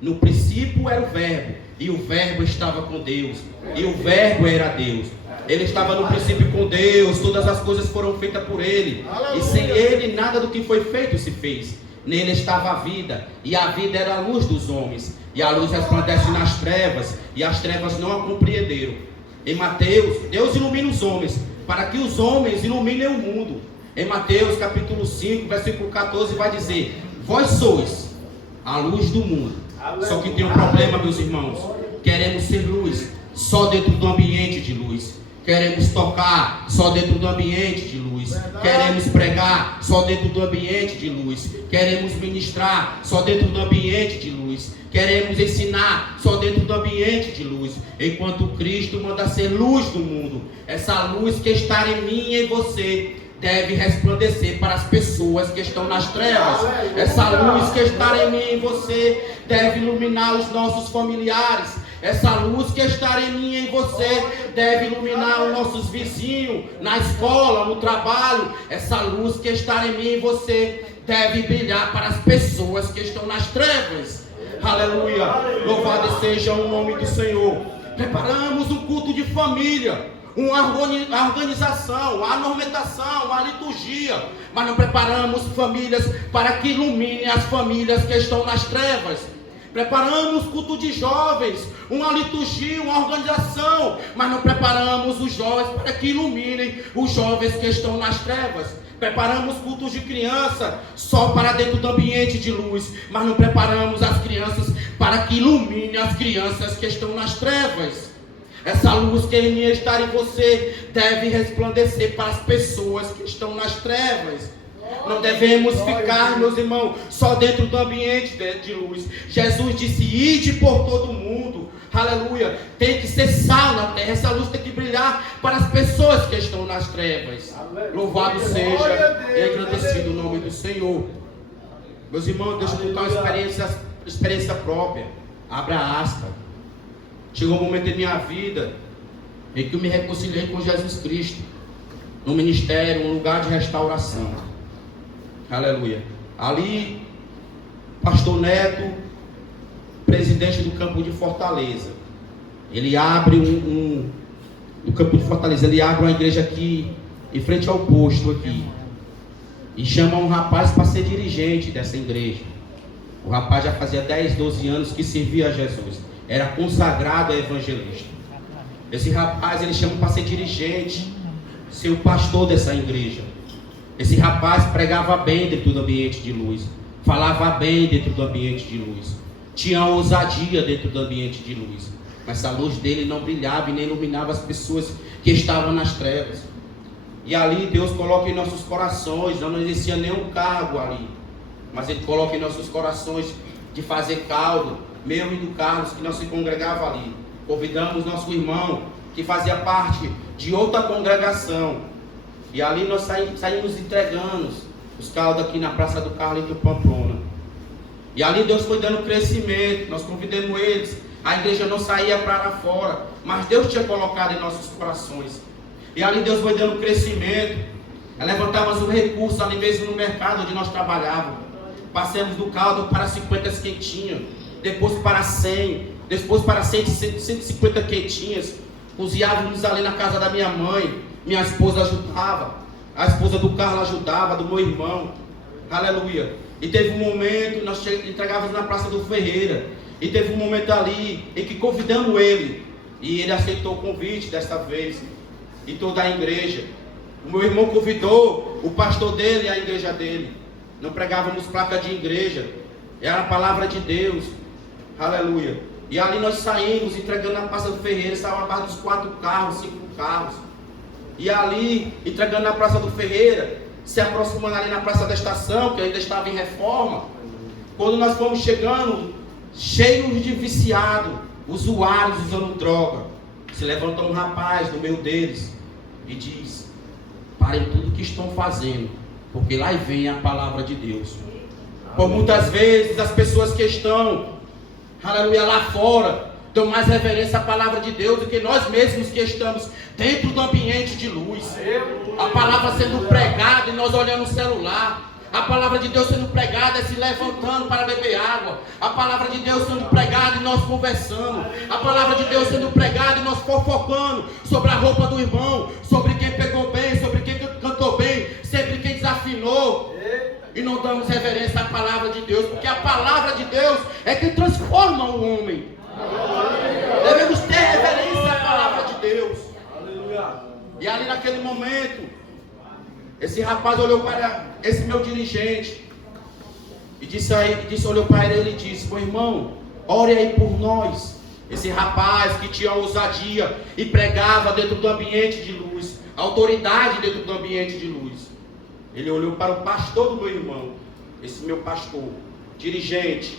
No princípio era o verbo, e o verbo estava com Deus, e o verbo era Deus. Ele estava no princípio com Deus, todas as coisas foram feitas por Ele, e sem Ele nada do que foi feito se fez. Nele estava a vida, e a vida era a luz dos homens, e a luz resplandece nas trevas, e as trevas não a compreenderam. Em Mateus, Deus ilumina os homens, para que os homens iluminem o mundo. Em Mateus capítulo 5, versículo 14 vai dizer: vós sois a luz do mundo. Só que tem um problema, meus irmãos. Queremos ser luz só dentro do ambiente de luz. Queremos tocar só dentro do ambiente de luz. Queremos pregar só dentro do ambiente de luz. Queremos ministrar só dentro do ambiente de luz. Queremos ensinar só dentro do ambiente de luz. Enquanto Cristo manda ser luz do mundo. Essa luz que está em mim e em você deve resplandecer para as pessoas que estão nas trevas. Essa luz que está em mim e em você deve iluminar os nossos familiares. Essa luz que está em mim e em você deve iluminar os nossos vizinhos, na escola, no trabalho. Essa luz que está em mim e em você deve brilhar para as pessoas que estão nas trevas. Aleluia! Louvado seja o nome do Senhor. Preparamos um culto de família, uma organização, uma ornamentação, uma liturgia, mas não preparamos famílias para que iluminem as famílias que estão nas trevas. Preparamos culto de jovens, uma liturgia, uma organização, mas não preparamos os jovens para que iluminem os jovens que estão nas trevas. Preparamos cultos de criança só para dentro do ambiente de luz, mas não preparamos as crianças para que iluminem as crianças que estão nas trevas. Essa luz que em mim está em você deve resplandecer para as pessoas que estão nas trevas. Não devemos ficar, meus irmãos, só dentro do ambiente de luz. Jesus disse: ide por todo mundo. Aleluia. Tem que ser sal na terra. Essa luz tem que brilhar para as pessoas que estão nas trevas. Louvado seja e agradecido o nome do Senhor. Meus irmãos, deixa eu contar uma experiência própria. Abra aspas. Chegou um momento em minha vida em que eu me reconciliei com Jesus Cristo, no ministério, um lugar de restauração. Aleluia. Ali, pastor Neto, presidente do campo de Fortaleza, ele abre no campo de Fortaleza, ele abre uma igreja aqui, em frente ao posto aqui, e chama um rapaz para ser dirigente dessa igreja. O rapaz já fazia 10, 12 anos que servia a Jesus, era consagrado a evangelista. Esse rapaz, ele chama para ser dirigente, ser o pastor dessa igreja. Esse rapaz pregava bem dentro do ambiente de luz, falava bem dentro do ambiente de luz, tinha ousadia dentro do ambiente de luz, mas a luz dele não brilhava e nem iluminava as pessoas que estavam nas trevas. E ali Deus coloca em nossos corações, não existia nenhum cargo ali, mas Ele coloca em nossos corações de fazer caldo, meu e do Carlos, que nós se congregava ali. Convidamos nosso irmão, que fazia parte de outra congregação, e ali nós saímos entregando os caldos aqui na Praça do Carlito Pamplona. E ali Deus foi dando crescimento, nós convidamos eles. A igreja não saía para lá fora, mas Deus tinha colocado em nossos corações. E ali Deus foi dando crescimento. Levantávamos um recurso ali mesmo no mercado onde nós trabalhávamos. Passamos do caldo para 50 quentinhas, depois para 100, depois para 150 quentinhas. Cozinhávamos ali na casa da minha mãe. Minha esposa ajudava, a esposa do Carlos ajudava, do meu irmão. Aleluia. E teve um momento, nós entregávamos na Praça do Ferreira. E teve um momento ali em que convidamos ele. E ele aceitou o convite desta vez. E toda a igreja. O meu irmão convidou o pastor dele e a igreja dele. Não pregávamos placa de igreja, era a palavra de Deus. Aleluia. E ali nós saímos entregando na Praça do Ferreira. Estava abaixo dos 4 carros, 5 carros. E ali, entregando na Praça do Ferreira, se aproximando ali na Praça da Estação, que ainda estava em reforma. Quando nós fomos chegando, cheios de viciados, usuários usando droga, se levanta um rapaz no meio deles e diz: parem tudo que estão fazendo, porque lá vem a palavra de Deus. Por muitas vezes as pessoas que estão, aleluia, lá fora, dão mais reverência à palavra de Deus do que nós mesmos que estamos dentro do ambiente de luz. A palavra sendo pregada e nós olhando o celular. A palavra de Deus sendo pregada é se levantando para beber água. A palavra de Deus sendo pregada e nós conversando. A palavra de Deus sendo pregada e nós fofocando sobre a roupa do irmão, sobre quem pegou bem, sobre quem cantou bem, sobre quem desafinou. E não damos reverência à palavra de Deus, porque a palavra de Deus é que transforma o homem. Devemos ter reverência à palavra de Deus. E ali naquele momento, esse rapaz olhou para esse meu dirigente e olhou para ele e disse: meu irmão, ore aí por nós. Esse rapaz que tinha ousadia e pregava dentro do ambiente de luz, autoridade dentro do ambiente de luz. Ele olhou para o pastor do meu irmão, esse meu pastor, dirigente,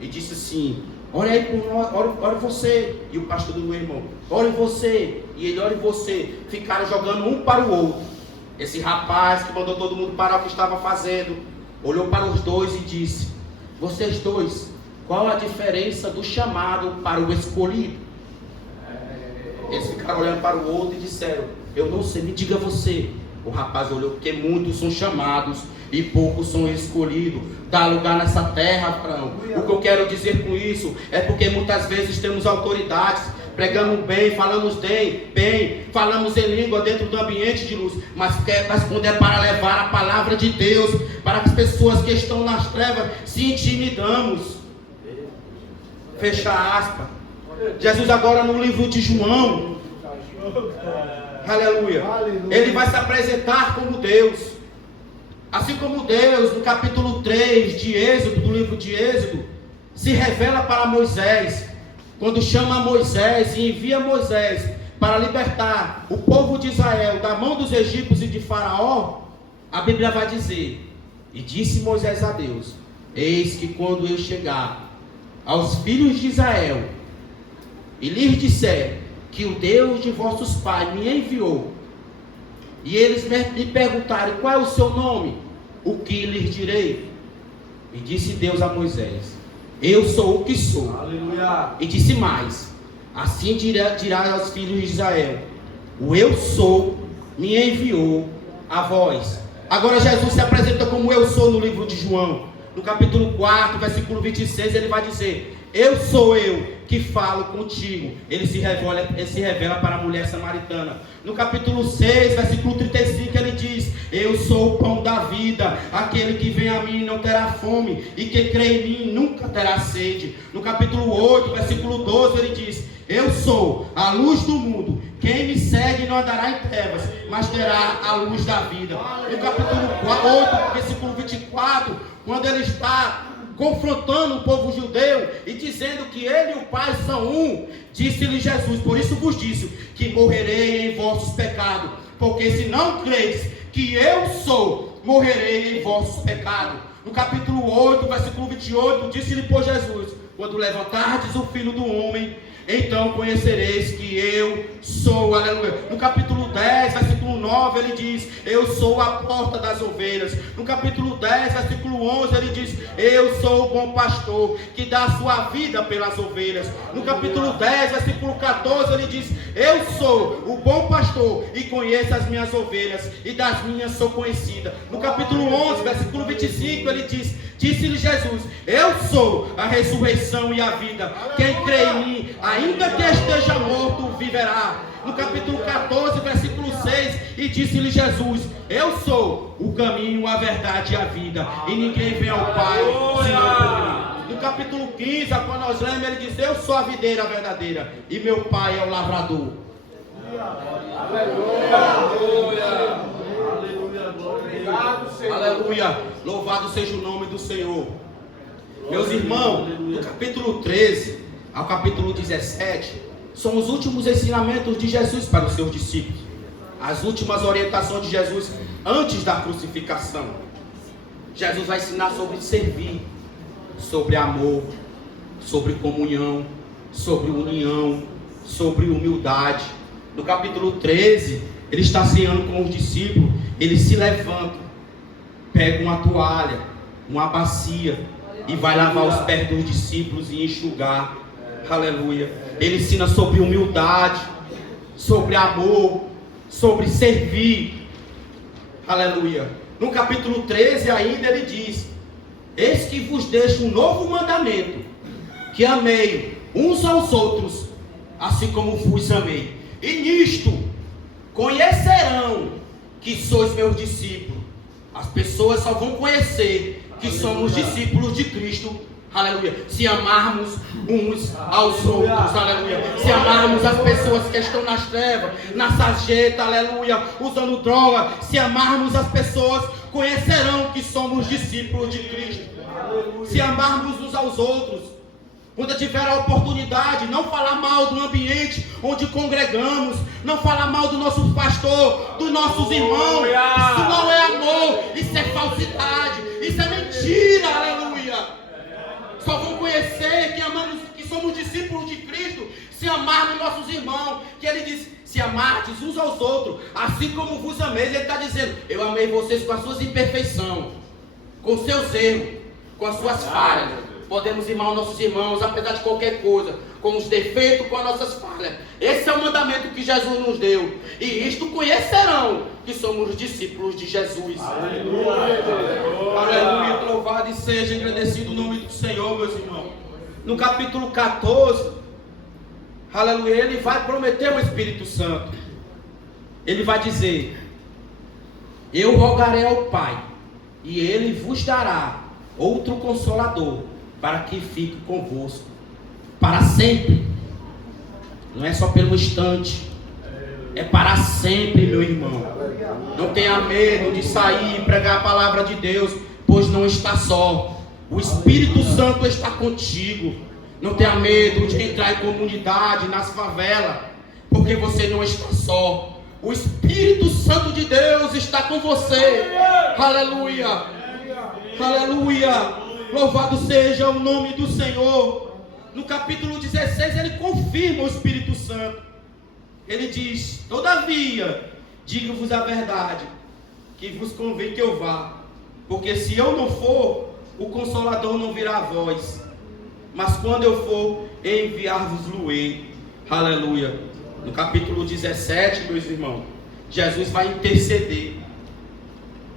e disse assim: ore aí por nós, ore você. E o pastor do meu irmão: ore você. E ele: ore você. Ficaram jogando um para o outro. Esse rapaz que mandou todo mundo parar o que estava fazendo, olhou para os dois e disse: vocês dois, qual a diferença do chamado para o escolhido? Eles ficaram olhando para o outro e disseram: eu não sei, me diga você. O rapaz olhou: porque muitos são chamados e poucos são escolhidos. Dá lugar nessa terra, Abraão. O que eu quero dizer com isso é porque muitas vezes temos autoridades, pregamos bem, falamos bem, falamos em língua dentro do ambiente de luz, mas quando é para levar a palavra de Deus para as pessoas que estão nas trevas, se intimidamos. Fecha aspas. Jesus agora no livro de João, aleluia, ele vai se apresentar como Deus. Assim como Deus, no capítulo 3 de Êxodo, do livro de Êxodo, se revela para Moisés, quando chama Moisés e envia Moisés para libertar o povo de Israel da mão dos egípcios e de Faraó, a Bíblia vai dizer: e disse Moisés a Deus: eis que quando eu chegar aos filhos de Israel e lhes disser que o Deus de vossos pais me enviou, e eles me perguntarem qual é o seu nome, o que lhes direi? E disse Deus a Moisés: eu sou o que sou. Aleluia. E disse mais: assim dirá aos filhos de Israel: o eu sou me enviou a vós. Agora Jesus se apresenta como eu sou no livro de João. No capítulo 4, versículo 26, ele vai dizer: eu sou eu que falo contigo. Ele se revela para a mulher samaritana. No capítulo 6, versículo 35, ele diz: eu sou o pão da vida. Aquele que vem a mim não terá fome, e quem crê em mim nunca terá sede. No capítulo 8, versículo 12, ele diz: eu sou a luz do mundo. Quem me segue não andará em trevas, mas terá a luz da vida. No capítulo 8, versículo 24, quando ele está confrontando o povo judeu e dizendo que ele e o Pai são um, disse-lhe Jesus: por isso vos disse que morrerei em vossos pecados, porque se não credes que eu sou, morrerei em vossos pecados. No capítulo 8, versículo 28, disse-lhe por Jesus: quando levantardes o Filho do Homem, então conhecereis que eu sou. Aleluia. No capítulo 10, versículo 9, ele diz: eu sou a porta das ovelhas. No capítulo 10, versículo 11, ele diz: eu sou o bom pastor, que dá a sua vida pelas ovelhas. No capítulo 10, versículo 14, ele diz: eu sou o bom pastor e conheço as minhas ovelhas, e das minhas sou conhecida. No capítulo 11, versículo 25, ele diz: disse-lhe Jesus: eu sou a ressurreição e a vida. Quem crê em mim, ainda que esteja morto, viverá. No capítulo 14, versículo 6, e disse-lhe Jesus: eu sou o caminho, a verdade e a vida, e ninguém vem ao Pai senão por mim. No capítulo 15, quando nós lemos, ele diz: eu sou a videira verdadeira, e meu Pai é o lavrador. Aleluia. Aleluia. Louvado seja o nome do Senhor. Meus irmãos, do capítulo 13 ao capítulo 17 são os últimos ensinamentos de Jesus para os seus discípulos, as últimas orientações de Jesus antes da crucificação. Jesus vai ensinar sobre servir, sobre amor, sobre comunhão, sobre união, sobre humildade. No capítulo 13, ele está ceando com os discípulos. Ele se levanta, pega uma toalha, uma bacia, e vai lavar os pés dos discípulos e enxugar. Aleluia. Ele ensina sobre humildade, sobre amor, sobre servir. Aleluia. No capítulo 13 ainda ele diz: eis que vos deixo um novo mandamento, que amei uns aos outros, assim como vos amei. E nisto conhecerão que sois meus discípulos. As pessoas só vão conhecer que somos discípulos de Cristo, aleluia, se amarmos uns aos outros, aleluia. Se amarmos as pessoas que estão nas trevas, na sarjeta, aleluia, usando droga. Se amarmos as pessoas, conhecerão que somos discípulos de Cristo. Se amarmos uns aos outros, quando tiver a oportunidade, não falar mal do ambiente onde congregamos, não falar mal do nosso pastor, dos nossos irmãos. Isso não é amor, isso é falsidade, isso é mentira, aleluia. Só vão conhecer que amamos, que somos discípulos de Cristo, se amarmos nossos irmãos. Que ele diz: se amardes uns aos outros, assim como vos amei. Ele está dizendo: eu amei vocês com as suas imperfeições, com os seus erros, com as suas falhas. Podemos amar os nossos irmãos, apesar de qualquer coisa, com os defeitos, com as nossas falhas. Esse é o mandamento que Jesus nos deu. E isto conhecerão que somos discípulos de Jesus. Aleluia. Aleluia. Louvado e seja engrandecido o nome do Senhor, meus irmãos. No capítulo 14, aleluia, ele vai prometer o Espírito Santo. Ele vai dizer: eu rogarei ao Pai, e ele vos dará outro Consolador, para que fique convosco para sempre. Não é só pelo instante, é para sempre, meu irmão. Não tenha medo de sair e pregar a palavra de Deus, pois não está só. O Espírito Santo está contigo. Não tenha medo de entrar em comunidade, nas favelas, porque você não está só. O Espírito Santo de Deus está com você. Aleluia. Aleluia. Louvado seja o nome do Senhor. No capítulo 16 ele confirma o Espírito Santo. Ele diz: todavia, digo-vos a verdade, que vos convém que eu vá, porque se eu não for, o Consolador não virá a vós, mas quando eu for, enviar-vos-lo-ei. Aleluia. No capítulo 17, meus irmãos, Jesus vai interceder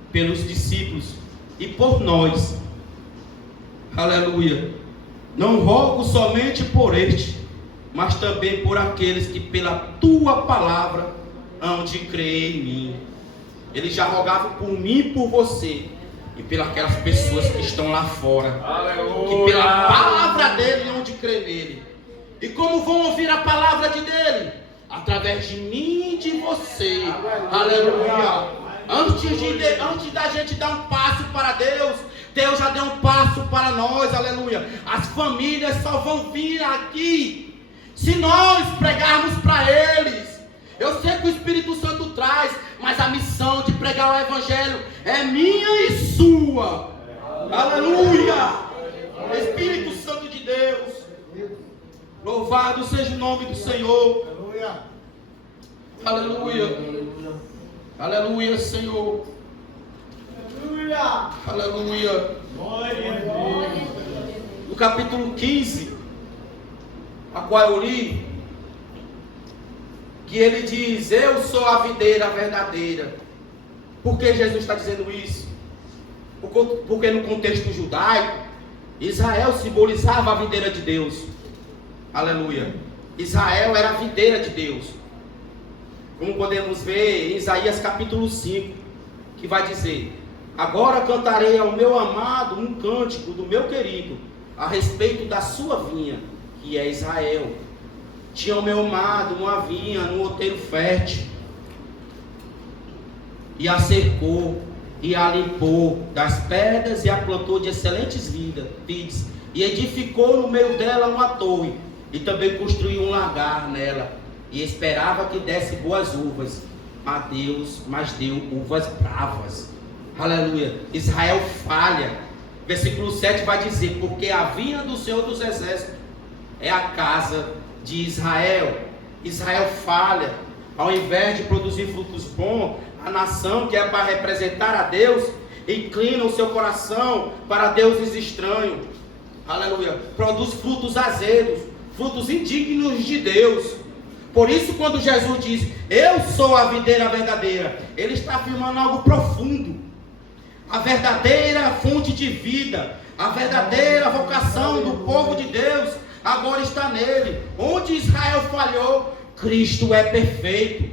pelos discípulos e por nós. Aleluia. Não rogo somente por este, mas também por aqueles que pela tua palavra hão de crer em mim. Ele já rogava por mim e por você, e pelas aquelas pessoas que estão lá fora. Aleluia. Que pela palavra dele hão de crer nele. E como vão ouvir a palavra dele? Através de mim e de você. Aleluia. Antes da gente dar um passo para Deus, Deus já deu um passo para nós, aleluia. As famílias só vão vir aqui se nós pregarmos para eles. Eu sei que o Espírito Santo traz, mas a missão de pregar o Evangelho é minha e sua. Aleluia. Espírito Santo de Deus, louvado seja o nome do Senhor. Aleluia. Aleluia, Senhor. Aleluia. No capítulo 15, a qual eu li, que ele diz: eu sou a videira verdadeira. Por que Jesus está dizendo isso? Porque no contexto judaico, Israel simbolizava a videira de Deus. Aleluia. Israel era a videira de Deus. Como podemos ver em Isaías capítulo 5, que vai dizer: agora cantarei ao meu amado um cântico do meu querido, a respeito da sua vinha, que é Israel. Tinha o meu amado uma vinha num outeiro fértil, e a cercou, e a limpou das pedras, e a plantou de excelentes vides, e edificou no meio dela uma torre, e também construiu um lagar nela, e esperava que desse boas uvas, mas deu uvas bravas. Aleluia. Israel falha. Versículo 7 vai dizer: porque a vinha do Senhor dos Exércitos é a casa de Israel. Israel falha. Ao invés de produzir frutos bons, a nação que é para representar a Deus inclina o seu coração para deuses estranhos. Aleluia. Produz frutos azedos, frutos indignos de Deus. Por isso, quando Jesus diz: eu sou a videira verdadeira, ele está afirmando algo profundo, A verdadeira fonte de vida, a verdadeira vocação do povo de Deus agora está nele. Onde Israel falhou, Cristo é perfeito.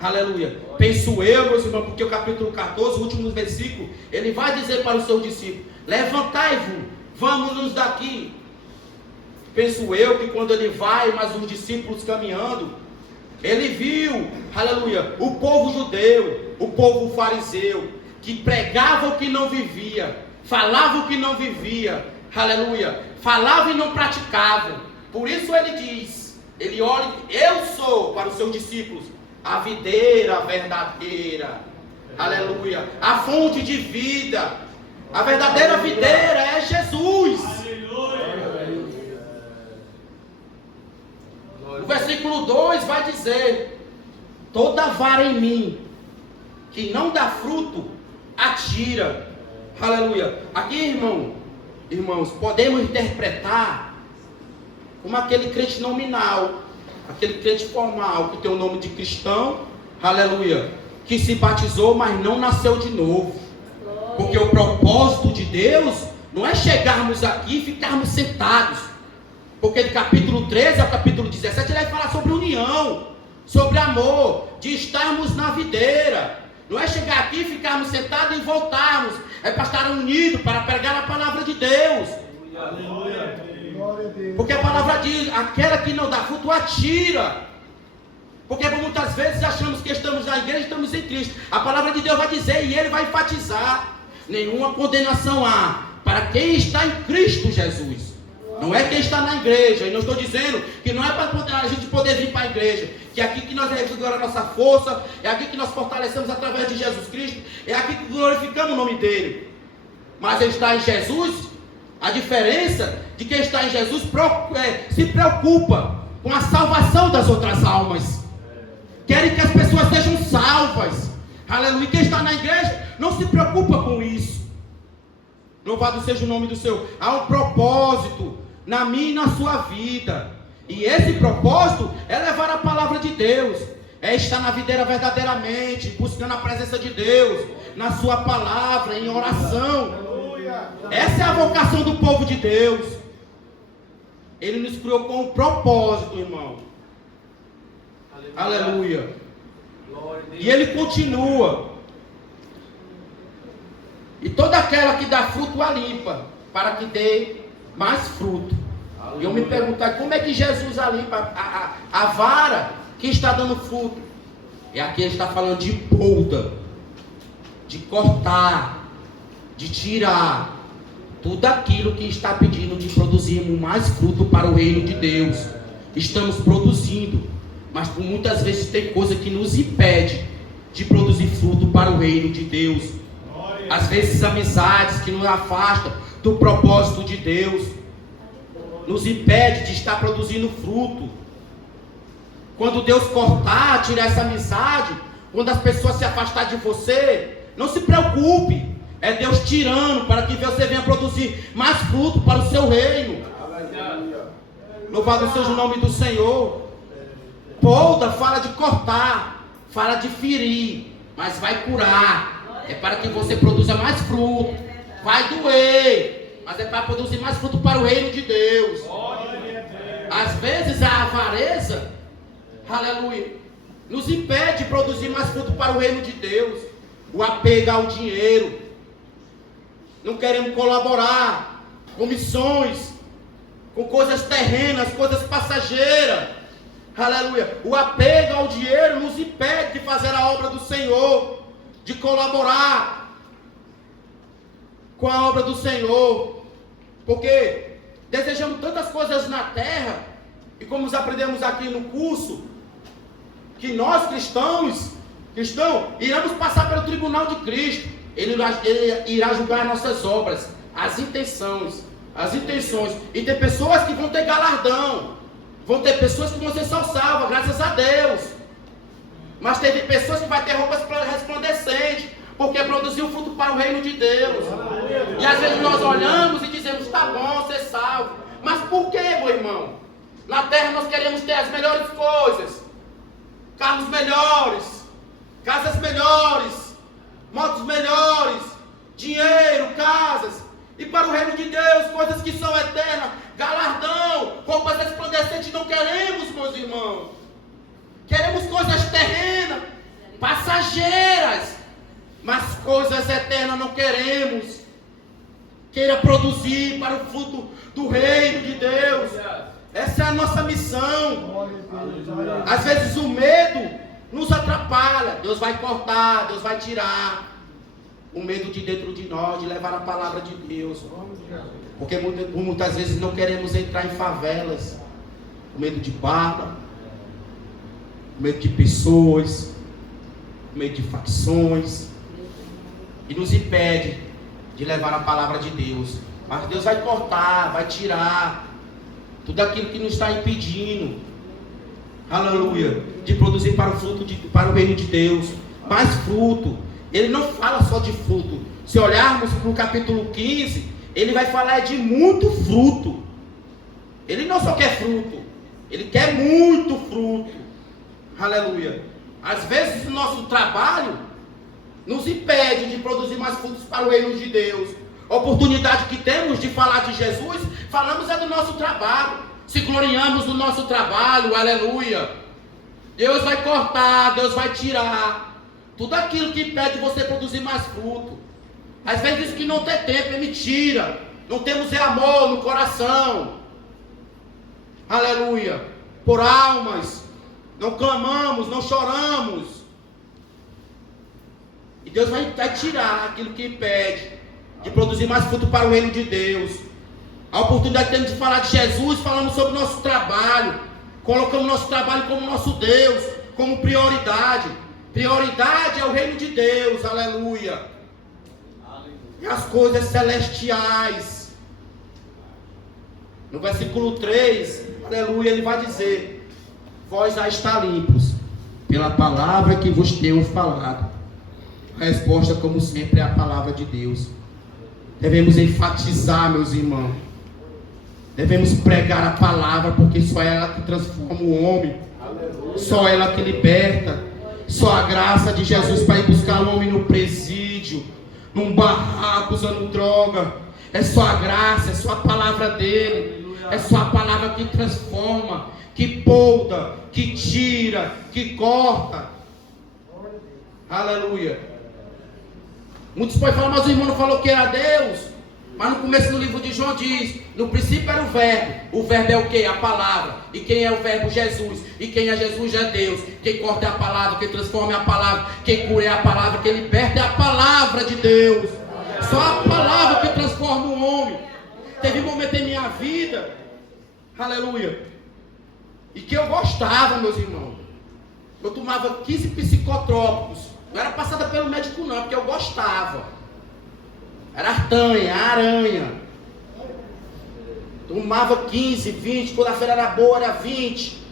Aleluia. Penso eu, meus irmãos, porque o capítulo 14, o último versículo, ele vai dizer para os seus discípulos: levantai-vos, vamos-nos daqui. Penso eu que quando ele vai, mas os discípulos caminhando, ele viu, aleluia, o povo judeu, o povo fariseu, que pregava o que não vivia, falava o que não vivia, aleluia, falava e não praticava. Por isso ele diz, ele olha, eu sou, para os seus discípulos, a videira verdadeira, aleluia, a fonte de vida. A verdadeira videira é Jesus. O versículo 2 vai dizer: toda vara em mim que não dá fruto, atira. Aleluia. Aqui, irmãos, podemos interpretar como aquele crente nominal, aquele crente formal, que tem o nome de cristão, aleluia, que se batizou, mas não nasceu de novo. Porque o propósito de Deus não é chegarmos aqui e ficarmos sentados. Porque de capítulo 13 ao capítulo 17 ele vai falar sobre união, sobre amor, de estarmos na videira. Não é chegar aqui, ficarmos sentados e voltarmos. É para estar unidos, para pregar a palavra de Deus. Aleluia. Porque a palavra diz: aquela que não dá fruto, atira. Porque muitas vezes achamos que estamos na igreja e estamos em Cristo. A palavra de Deus vai dizer, e ele vai enfatizar: nenhuma condenação há para quem está em Cristo Jesus. Não é quem está na igreja. E não estou dizendo que não é para a gente poder vir para a igreja, que é aqui que nós revigoramos a nossa força, é aqui que nós fortalecemos através de Jesus Cristo, é aqui que glorificamos o nome dele. Mas ele está em Jesus. A diferença de quem está em Jesus se preocupa com a salvação das outras almas. Querem que as pessoas sejam salvas. Aleluia. E quem está na igreja não se preocupa com isso. Louvado seja o nome do Senhor. Há um propósito na minha e na sua vida. E esse propósito é levar a palavra de Deus. É estar na videira verdadeiramente, buscando a presença de Deus, na sua palavra, em oração. Essa é a vocação do povo de Deus. Ele nos criou com um propósito, irmão. Aleluia. E ele continua: e toda aquela que dá fruto a limpa, para que dê mais fruto. E eu me perguntar, como é que Jesus alimpa a vara que está dando fruto? E aqui ele está falando de poda, de cortar, de tirar tudo aquilo que está pedindo de produzirmos mais fruto para o reino de Deus. Estamos produzindo, mas por muitas vezes tem coisa que nos impede de produzir fruto para o reino de Deus. Às vezes amizades que nos afastam do propósito de Deus, nos impede de estar produzindo fruto. Quando Deus cortar, tirar essa amizade, quando as pessoas se afastarem de você, não se preocupe, é Deus tirando para que você venha produzir mais fruto para o seu reino. Louvado seja o nome do Senhor. Poda fala de cortar, fala de ferir, mas vai curar. É para que você produza mais fruto. Vai doer, mas é para produzir mais fruto para o reino de Deus. Às vezes a avareza, aleluia, nos impede de produzir mais fruto para o reino de Deus. O apego ao dinheiro. Não queremos colaborar com missões, com coisas terrenas, coisas passageiras. Aleluia. O apego ao dinheiro nos impede de fazer a obra do Senhor, de colaborar com a obra do Senhor. Porque desejamos tantas coisas na terra, e como nós aprendemos aqui no curso, que nós cristãos, iremos passar pelo tribunal de Cristo. Ele irá julgar nossas obras, as intenções. E tem pessoas que vão ter galardão, vão ter pessoas que vão ser salvas, graças a Deus. Mas teve pessoas que vão ter roupas resplandecentes, porque produziu fruto para o reino de Deus. E às vezes nós olhamos e dizemos, tá bom, ser salvo. Mas por que, meu irmão? Na terra nós queremos ter as melhores coisas, carros melhores, casas melhores, motos melhores, dinheiro, casas. E para o reino de Deus, coisas que são eternas, galardão, roupas resplandecentes não queremos, meus irmãos. Queremos coisas terrenas, passageiras, mas coisas eternas não queremos. Queira produzir para o fruto do reino de Deus. Essa é a nossa missão. Às vezes o medo nos atrapalha. Deus vai cortar, Deus vai tirar o medo de dentro de nós, de levar a palavra de Deus. Porque muitas vezes não queremos entrar em favelas. O medo de bala, o medo de pessoas, o medo de facções. E nos impede de levar a palavra de Deus. Mas Deus vai cortar, vai tirar tudo aquilo que nos está impedindo, aleluia, de produzir para o reino de Deus, mais fruto. Ele não fala só de fruto. Se olharmos para o capítulo 15, ele vai falar de muito fruto. Ele não só quer fruto, ele quer muito fruto, aleluia. Às vezes o nosso trabalho nos impede de produzir mais frutos para o reino de Deus. A oportunidade que temos de falar de Jesus, falamos é do nosso trabalho, se gloriamos do nosso trabalho, aleluia. Deus vai cortar, Deus vai tirar tudo aquilo que impede você produzir mais fruto. Às vezes diz que não tem tempo, é mentira. Não temos amor no coração, aleluia, por almas. Não clamamos, não choramos. E Deus vai tirar aquilo que impede de produzir mais fruto para o reino de Deus. A oportunidade que temos de falar de Jesus, falamos sobre o nosso trabalho, colocamos nosso trabalho como nosso Deus, como prioridade. Prioridade é o reino de Deus, aleluia. E as coisas celestiais. No versículo 3, aleluia, ele vai dizer: vós já está limpos pela palavra que vos tenho falado. A resposta, como sempre, é a palavra de Deus. Devemos enfatizar, meus irmãos. Devemos pregar a palavra, porque só ela que transforma o homem. Só ela que liberta. Só a graça de Jesus para ir buscar o homem no presídio, num barraco usando droga. É só a graça, é só a palavra dele. É só a palavra que transforma, que polda, que tira, que corta. Aleluia. Muitos podem falar, mas o irmão não falou que era Deus. Mas no começo do livro de João diz: no princípio era o verbo. O verbo é o que? A palavra. E quem é o verbo? Jesus. E quem é Jesus é Deus. Quem corta é a palavra, quem transforma é a palavra, quem cura é a palavra, quem liberta é a palavra de Deus. Só a palavra que transforma o homem. Teve um momento em minha vida, aleluia, e que eu gostava, meus irmãos. Eu tomava 15 psicotrópicos. Não era passada pelo médico não, porque eu gostava. Era artanha, aranha. Tomava 15, 20, quando a feira era boa era 20.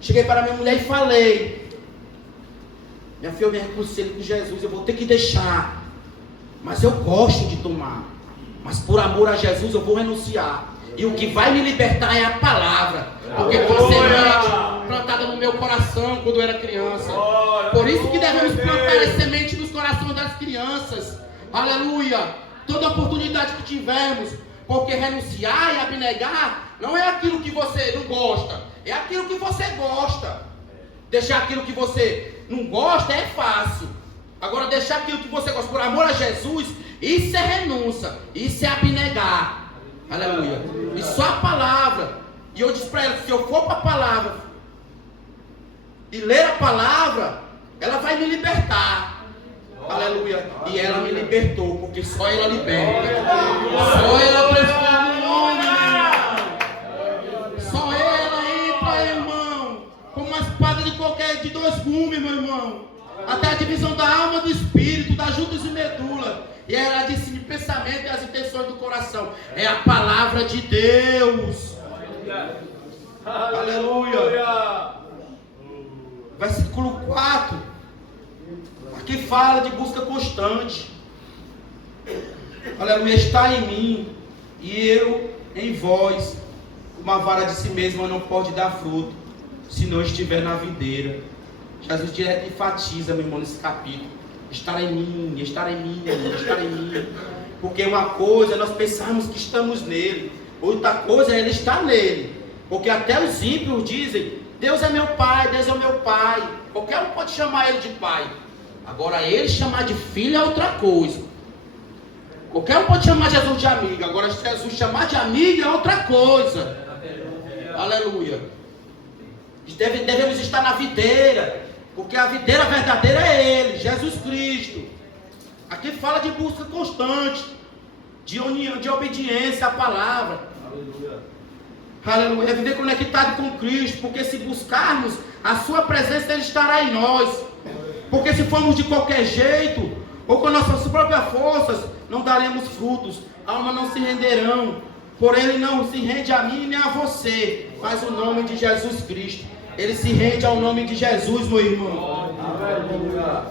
Cheguei para minha mulher e falei: minha filha, eu me reconcilio com Jesus, eu vou ter que deixar. Mas eu gosto de tomar. Mas por amor a Jesus eu vou renunciar. E o que vai me libertar é a palavra. Porque foi a semente plantada no meu coração quando eu era criança. Por isso que devemos plantar a semente nos corações das crianças. Aleluia. Toda oportunidade que tivermos. Porque renunciar e abnegar não é aquilo que você não gosta. É aquilo que você gosta. Deixar aquilo que você não gosta é fácil. Agora deixar aquilo que você gosta por amor a Jesus, isso é renúncia. Isso é abnegar. Aleluia. E só a palavra. E eu disse para ela: se eu for para a palavra e ler a palavra, ela vai me libertar. Aleluia. E ela me libertou, porque só ela liberta. Só ela transforma o homem. Só ela entra, irmão, como uma espada de dois gumes, meu irmão. Até a divisão da alma, do espírito, das juntas e medula. E ela disse: de pensamento e as intenções do coração. É a palavra de Deus. Aleluia. Versículo 4. Aqui fala de busca constante. Aleluia. Está em mim e eu em vós. Uma vara de si mesma não pode dar fruto se não estiver na videira. Jesus direto enfatiza, meu irmão, nesse capítulo. Estar em mim, estar em mim, estar em mim. Porque uma coisa nós pensamos que estamos nele, outra coisa é ele estar nele. Porque até os ímpios dizem: Deus é meu pai, Deus é o meu pai. Qualquer um pode chamar ele de pai. Agora ele chamar de filho é outra coisa. Qualquer um pode chamar Jesus de amigo. Agora Jesus chamar de amigo é outra coisa. Aleluia. Devemos estar na videira, porque a videira verdadeira é ele, Jesus Cristo. Aqui fala de busca constante, de união, de obediência à palavra. Aleluia. Aleluia. É viver conectado com Cristo, porque se buscarmos a sua presença, ele estará em nós. Porque se formos de qualquer jeito, ou com nossas próprias forças, não daremos frutos, almas não se renderão. Por ele não se rende a mim nem a você, mas o nome de Jesus Cristo. Ele se rende ao nome de Jesus, meu irmão. Aleluia.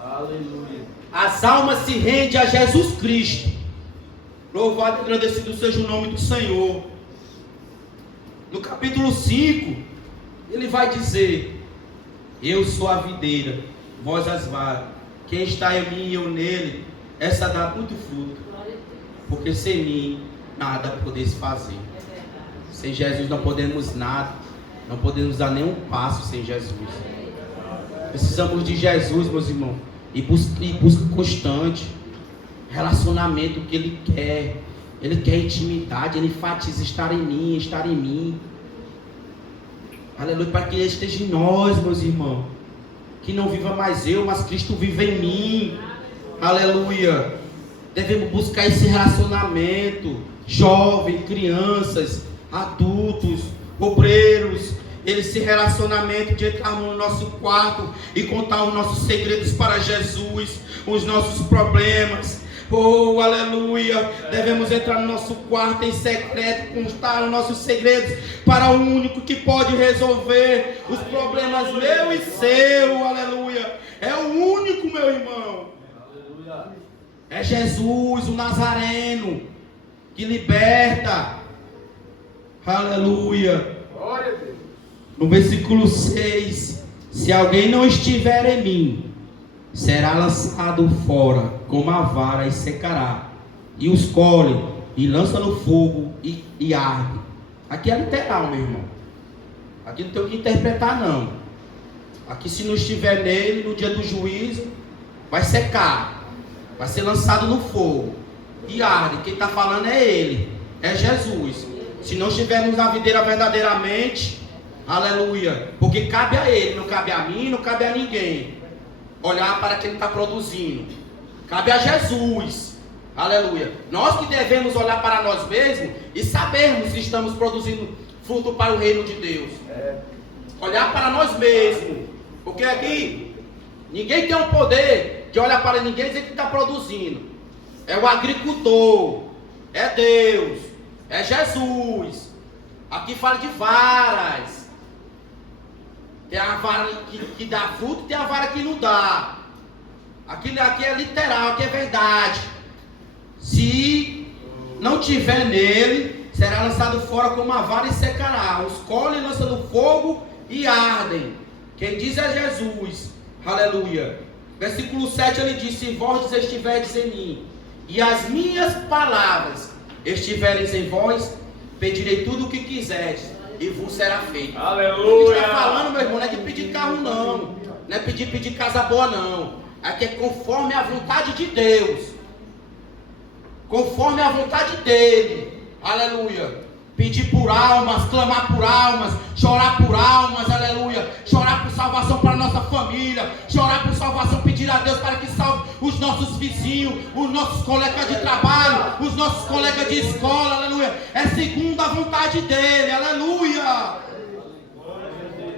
Aleluia. As almas se rendem a Jesus Cristo. Louvado e agradecido seja o nome do Senhor. No capítulo 5, ele vai dizer: eu sou a videira, vós as varas. Quem está em mim e eu nele, essa dá muito fruto. Porque sem mim, nada podeis fazer. Sem Jesus não podemos nada. Não podemos dar nenhum passo sem Jesus. Precisamos de Jesus, meus irmãos. E busca constante. Relacionamento que Ele quer. Ele quer intimidade. Ele enfatiza estar em mim, estar em mim. Aleluia. Para que Ele esteja em nós, meus irmãos. Que não viva mais eu, mas Cristo vive em mim. Aleluia. Devemos buscar esse relacionamento. Jovens, crianças, adultos, obreiros. Esse relacionamento de entrarmos no nosso quarto e contar os nossos segredos para Jesus, os nossos problemas. Oh, aleluia. Devemos entrar no nosso quarto em secreto, contar os nossos segredos para o único que pode resolver os problemas meu e seu. Aleluia. É o único, meu irmão. Aleluia. É Jesus, o Nazareno, que liberta. Aleluia. Glória a Deus. No versículo 6: se alguém não estiver em mim, será lançado fora como a vara e secará, e os colhe e lança no fogo e arde. Aqui é literal, meu irmão. Aqui não tem o que interpretar, não. Aqui, se não estiver nele, no dia do juízo, vai secar, vai ser lançado no fogo e arde. Quem está falando é ele, é Jesus. Se não estivermos na videira verdadeiramente, aleluia, porque cabe a ele, não cabe a mim, não cabe a ninguém olhar para quem está produzindo. Cabe a Jesus. Aleluia. Nós que devemos olhar para nós mesmos e sabermos se estamos produzindo fruto para o reino de Deus. Olhar para nós mesmos. Porque aqui ninguém tem o poder de olhar para ninguém e dizer que está produzindo. É o agricultor, é Deus, é Jesus. Aqui fala de varas. Tem a vara que dá fruto, tem a vara que não dá. Aqui é literal, aqui é verdade. Se não tiver nele, será lançado fora como a vara e secará. Os colhem, lançam no fogo e ardem. Quem diz é Jesus. Aleluia. Versículo 7 ele diz: se vós estiverdes em mim, e as minhas palavras estiverem em vós, pedirei tudo o que quiseres, e vos será feito. Aleluia. O que está falando, meu irmão, não é de pedir carro, não. Não é pedir casa boa, não. Aqui é conforme a vontade de Deus. Conforme a vontade dele. Aleluia. Pedir por almas, clamar por almas, chorar por almas, aleluia. Chorar por salvação para a nossa família. Chorar por salvação, pedir a Deus para que salve os nossos vizinhos, os nossos colegas de trabalho, os nossos colegas de escola, aleluia. É segundo a vontade dele, aleluia.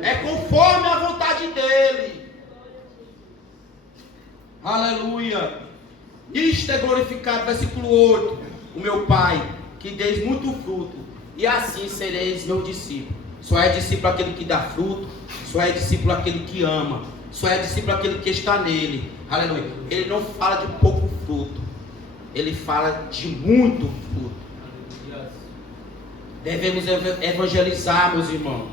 É conforme a vontade dele. Aleluia. Isto é glorificado, versículo 8. O meu Pai, que deis muito fruto, e assim sereis meu discípulo. Só é discípulo aquele que dá fruto. Só é discípulo aquele que ama. Só é discípulo aquele que está nele. Aleluia. Ele não fala de pouco fruto, ele fala de muito fruto. Devemos evangelizar, meus irmãos,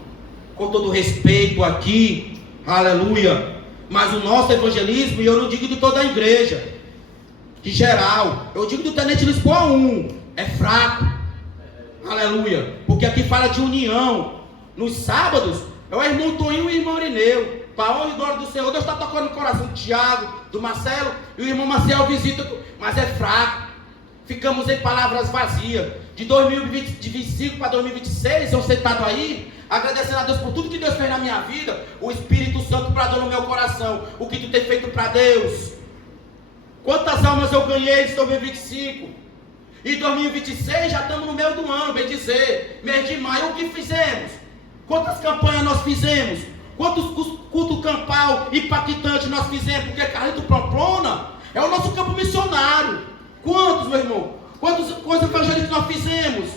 com todo respeito aqui. Aleluia. Mas o nosso evangelismo, e eu não digo de toda a igreja, de geral, eu digo do Tenente Lisboa 1, é fraco. Aleluia. Porque aqui fala de união. Nos sábados, é o irmão Toninho e o irmão Irineu. Para a honra e glória do Senhor, Deus está tocando no coração do Tiago, do Marcelo, e o irmão Marcelo visita, mas é fraco. Ficamos em palavras vazias. De 2025 para 2026, eu sentado aí, agradecendo a Deus por tudo que Deus fez na minha vida. O Espírito Santo bradou no meu coração. O que tu tem feito para Deus? Quantas almas eu ganhei em 2025? E 2026 já estamos no meio do ano, bem dizer. Mês de maio, o que fizemos? Quantas campanhas nós fizemos? Quantos cultos campal impactantes nós fizemos? Porque Carlito Pamplona é o nosso campo missionário. Quantos, meu irmão? Quantos evangelhos nós fizemos?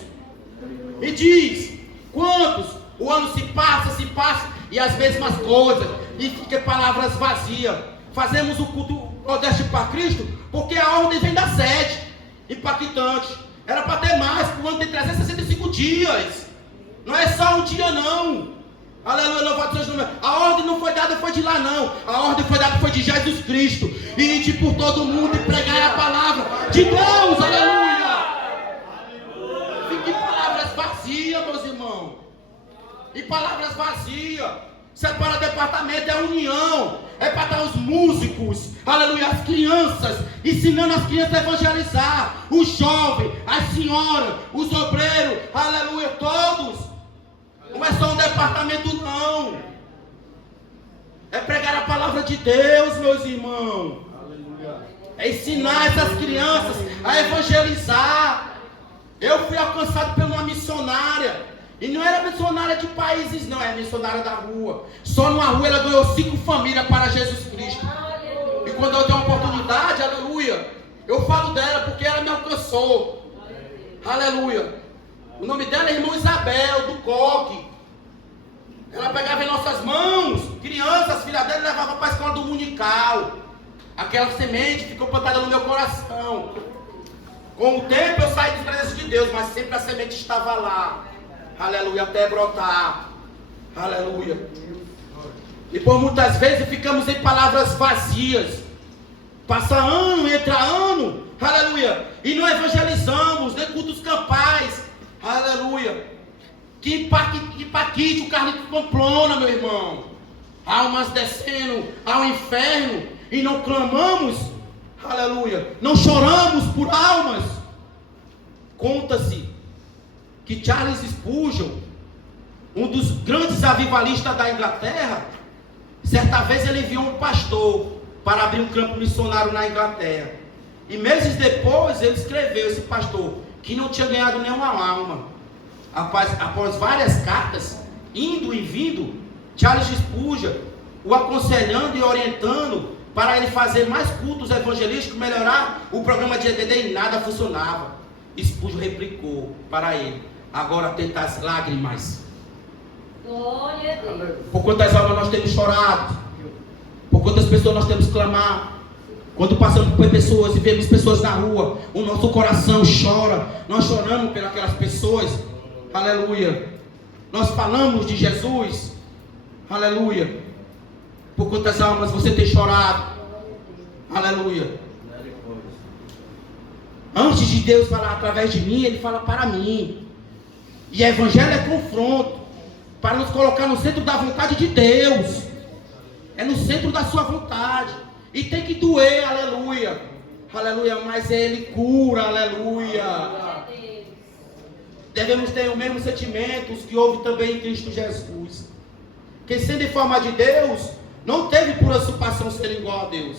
E diz, quantos? O ano se passa, e as mesmas coisas, e fica palavras vazias. Fazemos o culto Nordeste para Cristo, porque a ordem vem da sede, impactante. Era para ter mais, porque o ano tem 365 dias. Não é só um dia não. Aleluia, louvado seja o nome. A ordem não foi dada, foi de lá não. A ordem foi dada, foi de Jesus Cristo. E de por todo mundo e pregar a palavra de Deus, aleluia. Fique em palavras vazias, meus irmãos. E palavras vazias. Separa departamento, é união. É para dar os músicos, aleluia, as crianças, ensinando as crianças a evangelizar. Os jovens, as senhoras, os obreiros, aleluia, todos. Não é só um departamento não. É pregar a palavra de Deus, meus irmãos. É ensinar essas crianças a evangelizar. Eu fui alcançado por uma missionária. E não era missionária de países não, é missionária da rua. Só numa rua ela ganhou 5 famílias para Jesus Cristo. E quando eu tenho a oportunidade, aleluia, eu falo dela porque ela me alcançou. Aleluia. O nome dela é irmã Isabel, do Coque. Ela pegava em nossas mãos, crianças, filha dela, levava para a escola do Munical. Aquela semente ficou plantada no meu coração. Com o tempo eu saí dos presenças de Deus, mas sempre a semente estava lá. Aleluia, até brotar. Aleluia. E por muitas vezes ficamos em palavras vazias. Passa ano, entra ano. Aleluia. E não evangelizamos, nem cultos campais. Aleluia. Que impacte o Carlito Pamplona, meu irmão. Almas descendo ao inferno. E não clamamos. Aleluia. Não choramos por almas. Conta-se que Charles Spurgeon, um dos grandes avivalistas da Inglaterra, certa vez ele enviou um pastor para abrir um campo missionário na Inglaterra. E meses depois ele escreveu, esse pastor, que não tinha ganhado nenhuma alma. Após várias cartas, indo e vindo, Charles Spurgeon o aconselhando e orientando para ele fazer mais cultos evangelísticos, melhorar o programa de EBD, e nada funcionava. Spurgeon replicou para ele: agora tenta as lágrimas. Glória a Deus. Por quantas almas nós temos chorado, por quantas pessoas nós temos clamado. Quando passamos por pessoas e vemos pessoas na rua, o nosso coração chora. Nós choramos pelas pessoas. Aleluia. Nós falamos de Jesus. Aleluia. Por quantas almas você tem chorado? Aleluia. Antes de Deus falar através de mim, Ele fala para mim. E evangelho é confronto, para nos colocar no centro da vontade de Deus. É no centro da sua vontade. E tem que doer, aleluia. Aleluia, mas Ele cura, aleluia. Devemos ter os mesmos sentimentos que houve também em Cristo Jesus. Quem sendo em forma de Deus, não teve por usurpação ser igual a Deus,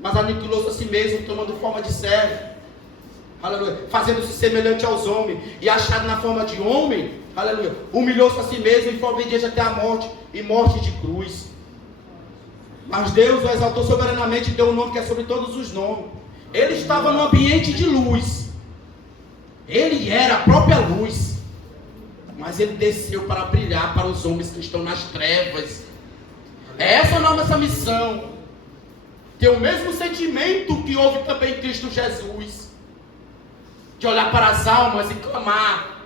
mas aniquilou-se a si mesmo, tomando forma de servo, aleluia, fazendo-se semelhante aos homens, e achado na forma de homem, aleluia, humilhou-se a si mesmo e foi obediente até a morte, e morte de cruz. Mas Deus o exaltou soberanamente e deu um nome que é sobre todos os nomes. Ele estava no ambiente de luz, Ele era a própria luz, mas Ele desceu para brilhar para os homens que estão nas trevas. É essa a nossa missão. Ter o mesmo sentimento que houve também em Cristo Jesus, de olhar para as almas e clamar,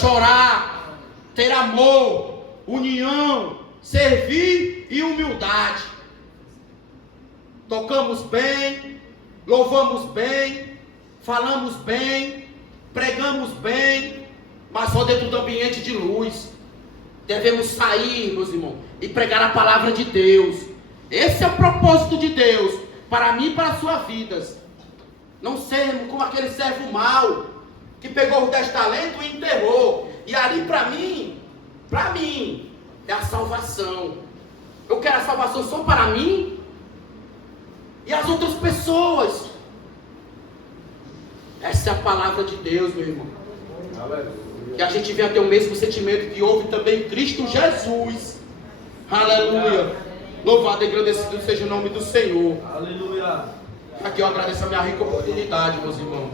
chorar, ter amor, união, servir e humildade. Tocamos bem, louvamos bem, falamos bem, pregamos bem, mas só dentro do ambiente de luz. Devemos sair, meus irmãos, e pregar a palavra de Deus. Esse é o propósito de Deus, para mim e para as suas vidas. Não sermos como aquele servo mau, que pegou os 10 talentos e enterrou. E ali para mim, é a salvação. Eu quero a salvação só para mim e as outras pessoas. Essa é a palavra de Deus, meu irmão. Que a gente venha ter o mesmo sentimento que houve também em Cristo Jesus. Aleluia. Louvado e agradecido seja o nome do Senhor. Aleluia. Aqui eu agradeço a minha rica oportunidade, meus irmãos.